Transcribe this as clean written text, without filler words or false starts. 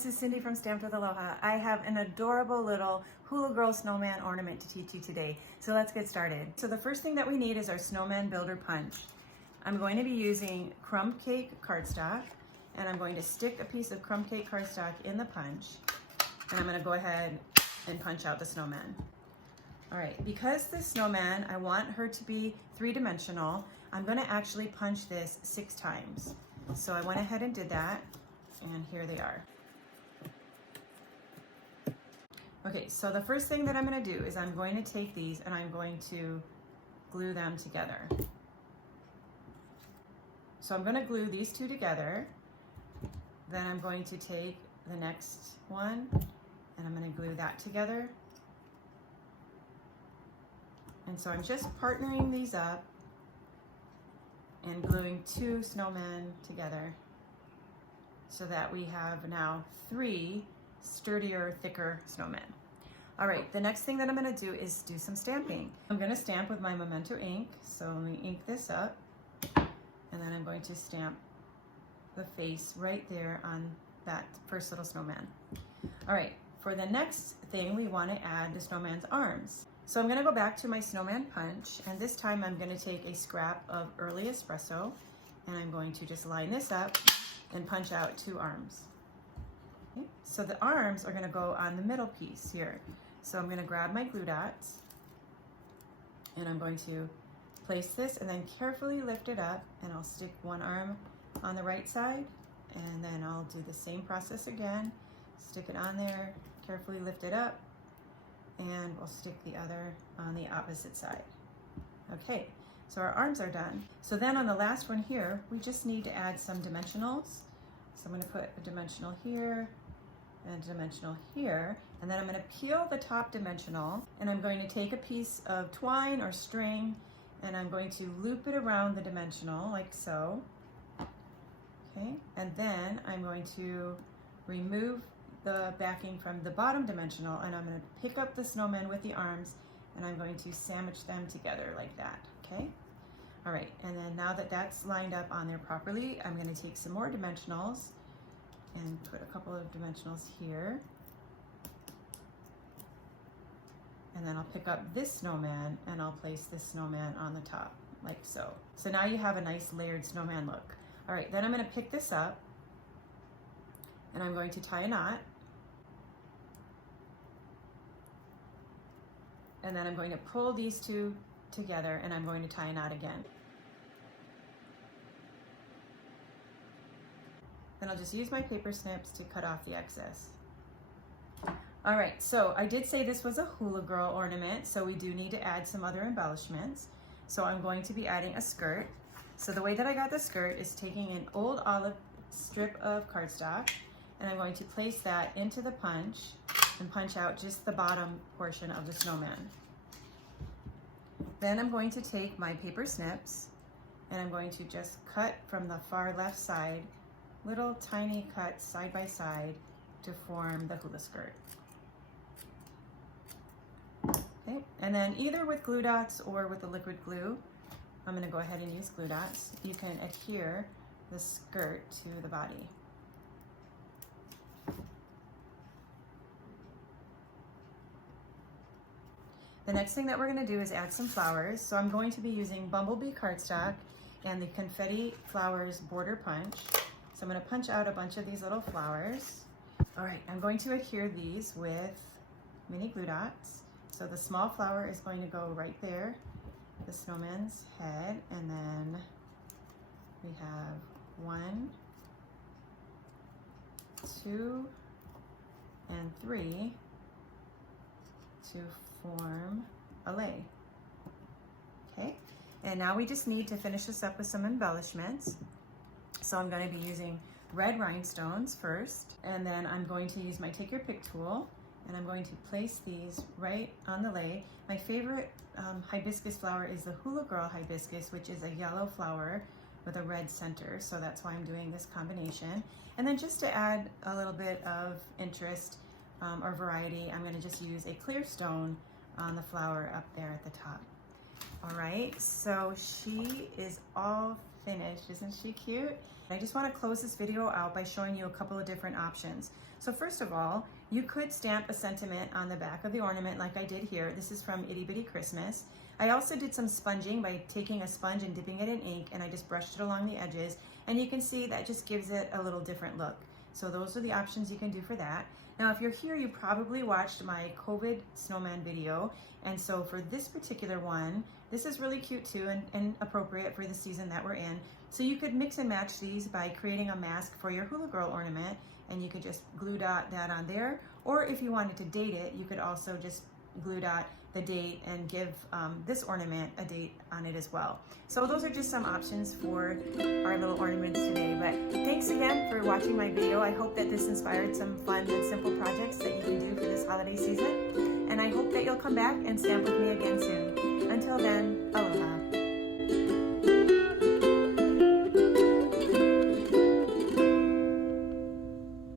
this is Cindy from Stamped with Aloha. I have an adorable little Hula Girl snowman ornament to teach you today. So let's get started. So the first thing that we need is our Snowman Builder punch. I'm going to be using crumb cake cardstock, and I'm going to stick a piece of crumb cake cardstock in the punch, and I'm going to go ahead and punch out the snowman. All right, because this snowman, I want her to be three-dimensional, I'm going to actually punch this 6 times. So I went ahead and did that, and here they are. Okay, so the first thing that I'm going to do is I'm going to take these and I'm going to glue them together. So I'm going to glue these two together. Then I'm going to take the next one and I'm going to glue that together. And so I'm just partnering these up and gluing 2 snowmen together so that we have now 3 sturdier, thicker snowmen. All right, the next thing that I'm going to do is do some stamping. I'm going to stamp with my Memento ink. So let me ink this up, and then I'm going to stamp the face right there on that first little snowman. All right, for the next thing, we want to add the snowman's arms. So I'm going to go back to my snowman punch, and this time I'm going to take a scrap of early espresso, and I'm going to just line this up and punch out 2 arms. Okay. So the arms are going to go on the middle piece here. So I'm going to grab my glue dots, and I'm going to place this and then carefully lift it up, and I'll stick one arm on the right side, and then I'll do the same process again. Stick it on there, carefully lift it up, and we'll stick the other on the opposite side. Okay, so our arms are done. So then on the last one here, we just need to add some dimensionals. So I'm going to put a dimensional here and a dimensional here, and then I'm going to peel the top dimensional, and I'm going to take a piece of twine or string, and I'm going to loop it around the dimensional like so. Okay, and then I'm going to remove the backing from the bottom dimensional, and I'm going to pick up the snowman with the arms, and I'm going to sandwich them together like that. Okay, all right, and then now that that's lined up on there properly, I'm going to take some more dimensionals and put a couple of dimensionals here, and then I'll pick up this snowman and I'll place this snowman on the top like so. So now you have a nice layered snowman look. All right, then I'm going to pick this up and I'm going to tie a knot, and then I'm going to pull these 2 together, and I'm going to tie a knot again. Then I'll just use my paper snips to cut off the excess. All right, so I did say this was a Hula Girl ornament, so we do need to add some other embellishments. So I'm going to be adding a skirt. So the way that I got the skirt is taking an old olive strip of cardstock, and I'm going to place that into the punch and punch out just the bottom portion of the snowman. Then I'm going to take my paper snips, and I'm going to just cut from the far left side, little tiny cuts side by side to form the hula skirt. Okay, and then either with glue dots or with the liquid glue, I'm going to go ahead and use glue dots. You can adhere the skirt to the body. The next thing that we're going to do is add some flowers. So I'm going to be using Bumblebee cardstock and the Confetti Flowers border punch. So I'm going to punch out a bunch of these little flowers. All right, I'm going to adhere these with mini glue dots. So the small flower is going to go right there, the snowman's head, and then we have 1, 2, and 3 to form a lei. Okay, and now we just need to finish this up with some embellishments. So I'm going to be using red rhinestones first, and then I'm going to use my Take Your Pick tool, and I'm going to place these right on the lei. My favorite hibiscus flower is the Hula Girl hibiscus, which is a yellow flower with a red center, so that's why I'm doing this combination. And then just to add a little bit of interest or variety, I'm going to just use a clear stone on the flower up there at the top. All right, so she is all finished. Isn't she cute? I just want to close this video out by showing you a couple of different options. So first of all, you could stamp a sentiment on the back of the ornament like I did here. This is from Itty Bitty Christmas. I also did some sponging by taking a sponge and dipping it in ink, and I just brushed it along the edges, and you can see that just gives it a little different look. So those are the options you can do for that. Now, if you're here, you probably watched my COVID snowman video, and so for this particular one, this is really cute too and appropriate for the season that we're in. So you could mix and match these by creating a mask for your Hula Girl ornament, and you could just glue dot that on there, or if you wanted to date it, you could also just glue dot the date and give this ornament a date on it as well. So those are just some options for our little ornaments today. But thanks again for watching my video. I hope that this inspired some fun and simple projects that you can do for this holiday season. And I hope that you'll come back and stamp with me again soon. Until then,